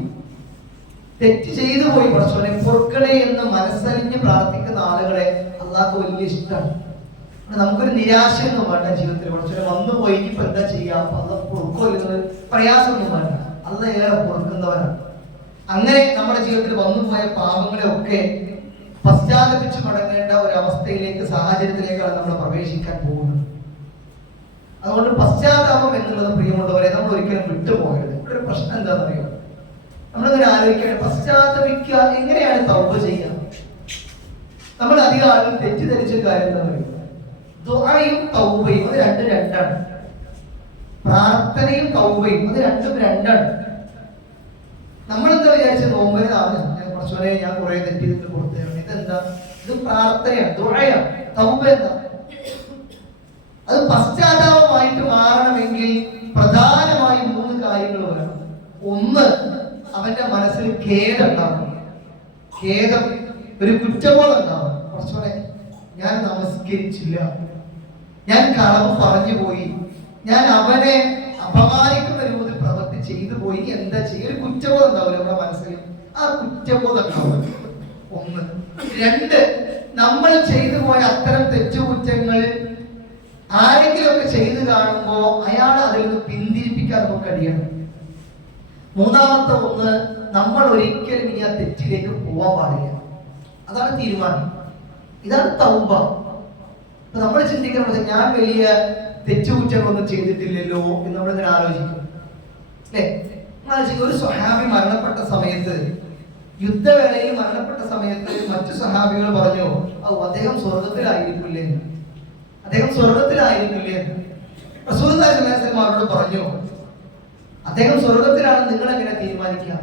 തെറ്റ് ചെയ്തു പോയി, പടച്ചോനെ പൊറുക്കണേ എന്ന് മനസ്സലിഞ്ഞ് പ്രാർത്ഥിക്കുന്ന ആളുകളെ അല്ലാഹു വലിയ ഇഷ്ടമാണ്. നമുക്കൊരു നിരാശയൊന്നും വേണ്ട ജീവിതത്തിൽ. പടച്ചോനെ വന്നു പോയി, ഇനിയിപ്പോ എന്താ ചെയ്യാം, അല്ലാഹു പൊറുക്കോ ഇല്ലെന്ന് പ്രയാസമൊന്നും വേണ്ട. അല്ലാഹു ഏറെ പൊറുക്കുന്നവരാണ്. അങ്ങനെ നമ്മുടെ ജീവിതത്തിൽ വന്നുപോയ പാപങ്ങളെ ഒക്കെ പശ്ചാത്തപിച്ച് മടങ്ങേണ്ട ഒരു അവസ്ഥയിലേക്ക്, സാഹചര്യത്തിലേക്കാണ് നമ്മൾ പ്രവേശിക്കാൻ പോകുന്നത്. അതുകൊണ്ട് പശ്ചാത്താപം എന്നുള്ളത് പ്രിയമുള്ളവരെ നമ്മൾ ഒരിക്കലും വിട്ടുപോകരുത്. ഇവിടെ ഒരു പ്രശ്നം എന്താണെന്നറിയോ? നമ്മളിങ്ങനെ ആലോചിക്കുകയാണ്, പശ്ചാത്തപിക്കുക എങ്ങനെയാണ് തൗബ ചെയ്യുക? നമ്മൾ അധികം ആളുകൾ തെറ്റിദ്ധരിച്ചൊരു കാര്യം എന്താണെന്നറിയോ? ദുആയും തൗബയും അത് രണ്ടാണ്. പ്രാർത്ഥനയും തൗബയും അത് രണ്ടാണ്. നമ്മളെന്താ വിചാരിച്ച നോമ്പനാണ് കുറച്ചുവരെ ഞാൻ കുറെ തെറ്റിയിട്ട് കൊടുത്തതാണ്. ഇതെന്താ? ഇത് പ്രാർത്ഥനയാണ്, ദുആയാണ്. തൗബ എന്താ? അത് പശ്ചാത്താപമായിട്ട് മാറണമെങ്കിൽ പ്രധാനമായും 3 കാര്യങ്ങൾ വേണം. ഒന്ന്, അവന്റെ മനസ്സിൽ ഖേദം ഉണ്ടാവണം. ഖേദം, ഒരു കുറ്റബോധം ഉണ്ടാവണം. കുറച്ചുകൂടെ ഞാൻ നമസ്കരിച്ചില്ല, ഞാൻ കളവ് പറഞ്ഞു പോയി, ഞാൻ അവനെ അപമാനിക്കുന്ന രൂപത്തിൽ പ്രവൃത്തി ചെയ്തു പോയി, എന്താ ചെയ്യുക? ഒരു കുറ്റബോധം ഉണ്ടാവില്ല നമ്മുടെ മനസ്സിൽ. ആ കുറ്റബോധം ഉണ്ടാവും. 1. 2, നമ്മൾ ചെയ്തു പോയ അത്തരം തെറ്റുകുറ്റങ്ങൾ ആരെങ്കിലും ഒക്കെ ചെയ്തു കാണുമ്പോ അയാൾ അതിൽ നിന്ന് പിന്തിരിപ്പിക്കാൻ നമുക്ക് കഴിയണം. 3-ാമത്തെ 1, നമ്മൾ ഒരിക്കലും ഇനി ആ തെറ്റിലേക്ക് പോവാൻ പാടില്ല. അതാണ് തീരുമാനം. ഇതാണ് തൗബ. നമ്മൾ ചിന്തിക്കുന്നത് ഞാൻ വലിയ തെറ്റുകുറ്റങ്ങളൊന്നും ചെയ്തിട്ടില്ലല്ലോ എന്ന് നമ്മളിങ്ങനെ ആലോചിക്കും അല്ലേ? ഒരു സ്വഹാബി മരണപ്പെട്ട സമയത്ത്, യുദ്ധവേളയിൽ മരണപ്പെട്ട സമയത്ത് മറ്റു സ്വഹാബികൾ പറഞ്ഞു, അദ്ദേഹം സ്വർഗത്തിലായിരിക്കില്ലേ, അദ്ദേഹം സ്വർഗത്തിലായിരിക്കില്ലേ. റസൂലുള്ളാഹി സ്വല്ലല്ലാഹു അലൈഹി വസല്ലം അവരോട് പറഞ്ഞു, അദ്ദേഹം സ്വർഗത്തിലാണ്, നിങ്ങൾ എങ്ങനെ തീരുമാനിക്കുക?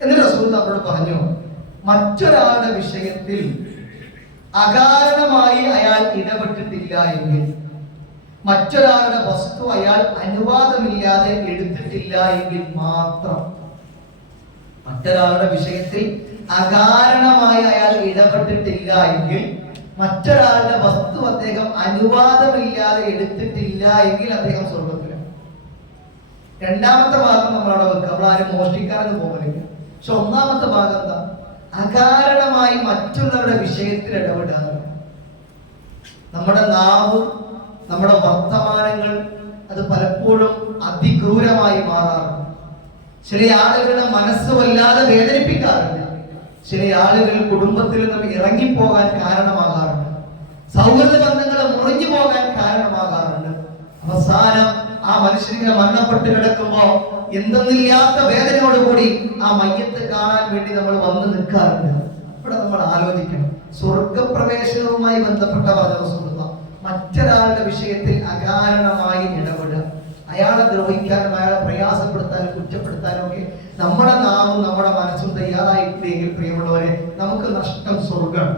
എന്നിട്ട് റസൂൽ അവരോട് പറഞ്ഞു, മറ്റൊരാളുടെ വിഷയത്തിൽ അകാരണമായി അയാൾ ഇടപെട്ടിട്ടില്ല എങ്കിൽ, മറ്റൊരാളുടെ വസ്തു അയാൾ അനുവാദമില്ലാതെ എടുത്തിട്ടില്ല എങ്കിൽ മാത്രം, മറ്റൊരാളുടെ വിഷയത്തിൽ അകാരണമായി അയാൾ ഇടപെട്ടിട്ടില്ല എങ്കിൽ, മറ്റൊരാളുടെ വസ്തു അദ്ദേഹം അനുവാദമില്ലാതെ എടുത്തിട്ടില്ല എങ്കിൽ അദ്ദേഹം സ്വർഗത്തിലാണ്. രണ്ടാമത്തെ ഭാഗം നമ്മളവിടെ വെക്കുക, നമ്മൾ ആരും മോഷ്ടിക്കാനൊന്നും പോകലില്ല. പക്ഷെ ഒന്നാമത്തെ ഭാഗം എന്താ? അകാരണമായി മറ്റുള്ളവരുടെ വിഷയത്തിൽ ഇടപെടാതെ. നമ്മുടെ നാവ്, നമ്മുടെ വർത്തമാനങ്ങൾ അത് പലപ്പോഴും അതിക്രൂരമായി മാറാറുണ്ട്. ചില ആളുകളുടെ മനസ്സ് വല്ലാതെ വേദനിപ്പിക്കാറുണ്ട്. ചില ആളുകൾ കുടുംബത്തിൽ നിന്നും ഇറങ്ങിപ്പോകാൻ കാരണമാകാറുണ്ട്. സൗഹൃദ ബന്ധങ്ങൾ മുറിഞ്ഞു പോകാൻ കാരണമാകാറുണ്ട്. അവസാനം ആ മനുഷ്യനെ മരണപ്പെട്ട് കിടക്കുമ്പോ എന്തെന്നില്ലാത്ത വേദനയോടുകൂടി ആ മയ്യത്ത് കാണാൻ വേണ്ടി നമ്മൾ വന്ന് നിൽക്കാറുണ്ട്. ഇവിടെ നമ്മൾ ആലോചിക്കണം, സ്വർഗപ്രവേശനവുമായി ബന്ധപ്പെട്ട മറ്റൊരാളുടെ വിഷയത്തിൽ അകാരണമായി ഇടപെടുക, അയാളെ ദ്രോഹിക്കാനും അയാളെ പ്രയാസപ്പെടുത്താനും കുറ്റപ്പെടുത്താനും ഒക്കെ നമ്മുടെ നാവും നമ്മുടെ മനസ്സും തയ്യാറായിട്ടില്ലെങ്കിൽ പ്രിയമുള്ളവരെ, നമുക്ക് നഷ്ടം സ്വർഗം,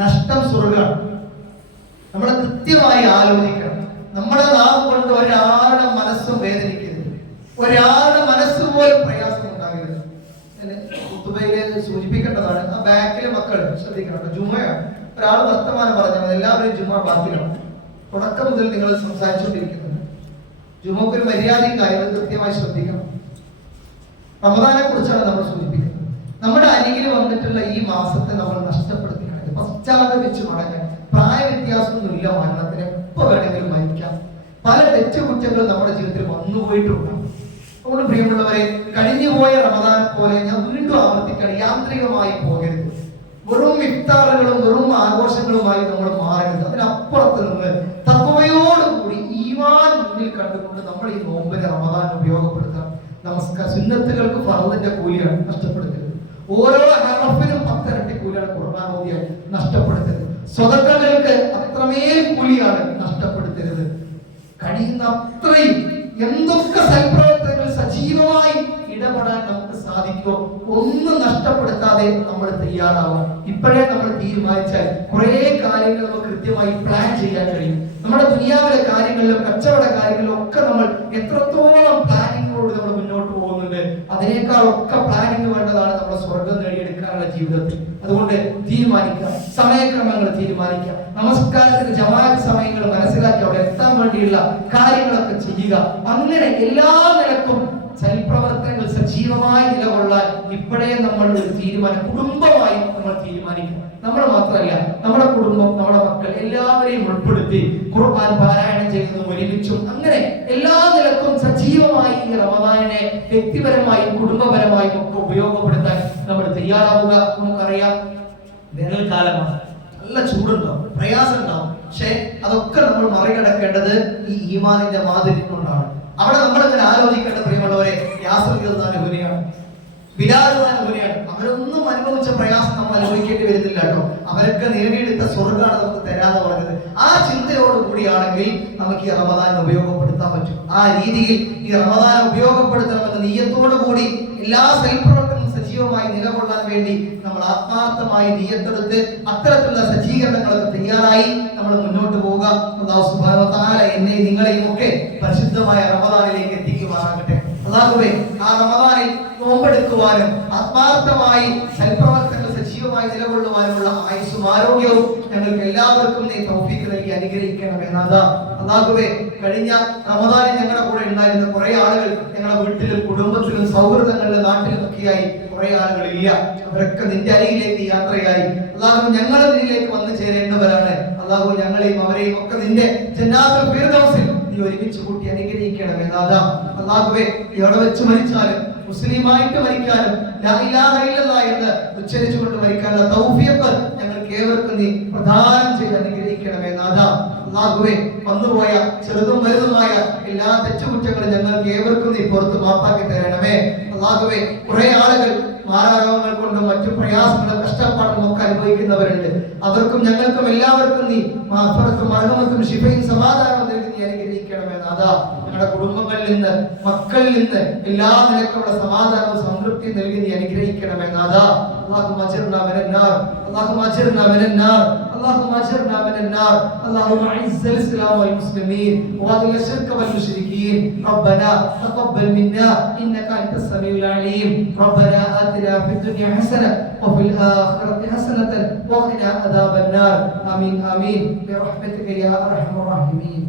നഷ്ടം സ്വർഗം. നമ്മൾ കൃത്യമായി ആലോചിക്കണം. നമ്മുടെ നാവ് കൊണ്ട് ഒരാളുടെ മനസ്സും വേദനിക്കരുത്, ഒരാളുടെ മനസ്സ് പോലും പ്രയാസം ഉണ്ടാകരുത്. ഖുതുബയില് സൂചിപ്പിക്കേണ്ടതാണ്. ആ ബാക്കിലെ മക്കൾ ശ്രദ്ധിക്കണം. ജുമയാണ്, ഒരാൾ വർത്തമാനം പറഞ്ഞാൽ എല്ലാവരും ജുമ ബാക്കിലാണ്. തുടക്കം മുതൽ നിങ്ങൾ സംസാരിച്ചുകൊണ്ടിരിക്കുന്നുണ്ട്. ജുമക്ക് ഒരു മര്യാദയും കാര്യങ്ങൾ കൃത്യമായി ശ്രദ്ധിക്കണം. റമദാനെ കുറിച്ചാണ് നമ്മൾ സൂചിപ്പിക്കുന്നത്. നമ്മുടെ അരികിൽ വന്നിട്ടുള്ള ഈ മാസത്തെ നമ്മൾ നഷ്ടപ്പെടുത്തിയാണ്. പശ്ചാത്തപിച്ച് മടങ്ങാൻ പ്രായ വ്യത്യാസമൊന്നുമില്ല. മരണത്തിന് എപ്പോ വേണമെങ്കിലും മരിക്കാം. പല തെറ്റുകുറ്റങ്ങളും നമ്മുടെ ജീവിതത്തിൽ വന്നുപോയിട്ടുണ്ടാകും. അതുകൊണ്ട് പ്രിയമുള്ളവരെ, കഴിഞ്ഞുപോയ റമദാനെ പോലെ ഞാൻ വീണ്ടും ആവർത്തിക്കണം, യാന്ത്രികമായി പോകരുത്. വെറും ഇഫ്താറുകളും വെറും ആഘോഷങ്ങളുമായി നമ്മൾ മാറരുത്. അതിനപ്പുറത്ത് നിന്ന് തഖ്വയോടുകൂടി ഈമാൻ മുന്നിൽ കണ്ടുകൊണ്ട് നമ്മൾ ഈ നോമ്പിനെ റമദാൻ ഉപയോഗപ്പെടുത്താം. നമസ്കാര സുന്നത്തുകൾക്ക് ഫർദിന്റെ കൂലിയാണ്, നഷ്ടപ്പെടുത്തരുത്. ഓരോ ഹറഫിനും 10 ഇരട്ടി കൂലിയാണ് ഖുർആൻ ഓതിയാൽ, നഷ്ടപ്പെടുത്തരുത്. സ്വതക്കങ്ങൾക്ക് അത്രമേൽ കൂലിയാണ്, നഷ്ടപ്പെടുത്തരുത്. കഴിയുന്ന അത്രയും എന്തൊക്കെ സൽപ്രവർത്തനങ്ങൾ സജീവമായി ഇടപെടാൻ നമുക്ക് സാധിക്കുമോ ഒന്നും നഷ്ടപ്പെടുത്താതെ നമ്മൾ തയ്യാറാവാം. ഇപ്പോഴേ നമ്മൾ തീരുമാനിച്ചാൽ കുറെ കാര്യങ്ങൾ നമുക്ക് കൃത്യമായി പ്ലാൻ ചെയ്യാൻ കഴിയും. നമ്മുടെ ദുനിയാവിലെ കാര്യങ്ങളിലും കച്ചവട കാര്യങ്ങളിലും ഒക്കെ നമ്മൾ എത്രത്തോളം പ്ലാനിങ്ങോട് നമ്മൾ മുന്നോട്ട് പോകുന്നുണ്ട്, അതിനേക്കാളൊക്കെ പ്ലാനിങ് വേണ്ടതാണ് നമ്മുടെ സ്വർഗം നേടിയെടുക്കാനുള്ള ജീവിതത്തിൽ. അതുകൊണ്ട് തീരുമാനിക്കാം, സമയക്രമങ്ങൾ തീരുമാനിക്കാം, നമസ്കാരത്തിന് ജമാഅത്ത് സമയങ്ങൾ മനസ്സിലാക്കി അവിടെ എത്താൻ വേണ്ടിയുള്ള കാര്യങ്ങളൊക്കെ ചെയ്യുക. അങ്ങനെ എല്ലാ നിലക്കും സൽപ്രവർത്തനങ്ങൾ സജീവമായി നിലകൊള്ളാൻ ഇപ്പോഴേ നമ്മൾ ഒരു തീരുമാനം കുടുംബമായി നമ്മൾ തീരുമാനിക്കണം. നമ്മൾ മാത്രമല്ല, നമ്മുടെ കുടുംബം, നമ്മുടെ മക്കൾ എല്ലാവരെയും ഉൾപ്പെടുത്തി ഖുർആൻ പാരായണം ചെയ്യുന്നതും ഒരുമിച്ചും അങ്ങനെ എല്ലാ നിലക്കും സജീവമായി ഈ റമദാനിനെ വ്യക്തിപരമായും കുടുംബപരമായും ഒക്കെ ഉപയോഗപ്പെടുത്താൻ നമ്മൾ തയ്യാറാവുക. നമുക്കറിയാം, വേനൽക്കാലമാണ്, നല്ല ചൂടുണ്ടാവും, പ്രയാസം ഉണ്ടാവും. പക്ഷെ അതൊക്കെ നമ്മൾ മറികടക്കേണ്ടത് ഈ ഈമാനിന്റെ മാധുര്യം കൊണ്ടാണ്. അവിടെ നമ്മൾ ഇങ്ങനെ ആലോചിക്കേണ്ട പ്രിയമുള്ളവരെ, യാസർ റളിയല്ലാഹു, ബിലാൽ റളിയല്ലാഹു, അവരൊന്നും അനുഭവിച്ച പ്രയാസം നമ്മൾ അനുഭവിക്കേണ്ടി വരുന്നില്ല കേട്ടോ. അവരൊക്കെ നേടിയെടുത്ത സ്വർഗ്ഗമാണ് നമുക്ക് തരാന്ന് പറഞ്ഞത്. ആ ചിന്തയോട് കൂടിയാണെങ്കിൽ നമുക്ക് ഈ റമദാൻ ഉപയോഗപ്പെടുത്താൻ പറ്റും. ആ രീതിയിൽ ഈ റമദാൻ ഉപയോഗപ്പെടുത്തണമെന്ന നിയ്യത്തോടു കൂടി എല്ലാ സൽപ്രവർത്തനങ്ങളും സജീവമായി നിലകൊള്ളാൻ വേണ്ടി നമ്മൾ ആത്മാർത്ഥമായി നിയ്യത്തെടുത്ത് അത്തരത്തിലുള്ള സജ്ജീകരണങ്ങളൊക്കെ തയ്യാറായി നമ്മൾ മുന്നോട്ട് പോവുക. അല്ലാഹു സുബ്ഹാനഹു വ തആല എന്നെ നിങ്ങളെയും ഒക്കെ പരിശുദ്ധമായ റമദാനിലേക്ക് എത്തിക്കുമാറാകട്ടെ. അല്ലാഹുവേ, ആ റമദാനിൽ നോമ്പെടുക്കുവാനും ആത്മാർത്ഥമായി സൽപ്രവർത്തനങ്ങൾ സജീവമായി നിലകൊള്ളുവാനുമുള്ള ആയുസ്സും ആരോഗ്യവും ഞങ്ങൾക്ക് എല്ലാവർക്കും നീ തൗഫീഖ് നൽകി അനുഗ്രഹിക്കണമേ നാഥാ. അല്ലാഹുവേ, കഴിഞ്ഞ റമദാനിൽ ഞങ്ങളുടെ കൂടെ ഉണ്ടായിരുന്ന കുറെ ആളുകൾ ഞങ്ങളുടെ വീട്ടിലും കുടുംബത്തിലും സൗഹൃദങ്ങളിലും നാട്ടിലും ഒക്കെയായി കുറെ ആളുകൾ ഇല്ല. അവരൊക്കെ നിന്റെ അരികിലേക്ക് യാത്രയായി. അല്ലാഹു, ഞങ്ങൾ നിന്നിലേക്ക് വന്നു ചേരേണ്ടവരാണ്. അല്ലാഹു, ഞങ്ങളെയും അവരെയും ഒക്കെ നിന്റെ ജന്നാത്തുൽ ഫിർദൗസിൽ നീ ഒരുമിച്ച് കൂട്ടി അനുഗ്രഹിക്കണമേ നാഥാ. അല്ലാഹുവേ, എവിടെ വെച്ച് മരിച്ചാലും മുസ്ലിമായിട്ട് മരിക്കാനും ലാ ഇലാഹ ഇല്ലല്ലാഹ് എന്ന് ഉച്ചരിച്ചുകൊണ്ട് മരിക്കാനുള്ള തൗഫീഖ് ഞങ്ങൾക്ക് ഞങ്ങൾക്ക് ഏവർക്കും നീ പ്രദാനം ചെയ്ത് അനുഗ്രഹിക്കണമേ നാഥ. അല്ലാഹുവേ, വന്നുപോയ ചെറുതും വലുതുമായ എല്ലാ തെറ്റുകുറ്റങ്ങളും ഞങ്ങൾക്ക് ഏവർക്കും നീ പുറത്ത് മാപ്പാക്കി തരണമേ. അല്ലാഹുവേ, കുറെ ആളുകൾ മാറാരോഗങ്ങൾ കൊണ്ടും മറ്റു പ്രയാസങ്ങളും കഷ്ടപ്പാടും ഒക്കെ അനുഭവിക്കുന്നവരുണ്ട്. അവർക്കും ഞങ്ങൾക്കും എല്ലാവർക്കും നീ മഗ്ഫിറത്തും മർഹമത്തും ശിഫയും സമാധാനവും നൽകി നീ അനുഗ്രഹിക്കണമേ നാഥ. ഞങ്ങളുടെ കുടുംബങ്ങളിൽ നിന്ന്, മക്കളിൽ നിന്ന് എല്ലാ നിലക്കുള്ള സമാധാനവും സംതൃപ്തി നൽകി നീ അനുഗ്രഹിക്കണമേ നാഥ. اللهم اجرنا من النار، اللهم اجرنا من النار، اللهم اجرنا من النار. اللهم اعز الاسلام والمسلمين واذل الشرك والمشركين. ربنا تقبل منا انك انت السميع العليم. ربنا آتنا في الدنيا حسنه وفي الاخره حسنه وقنا عذاب النار. امين امين برحمتك يا ارحم الراحمين.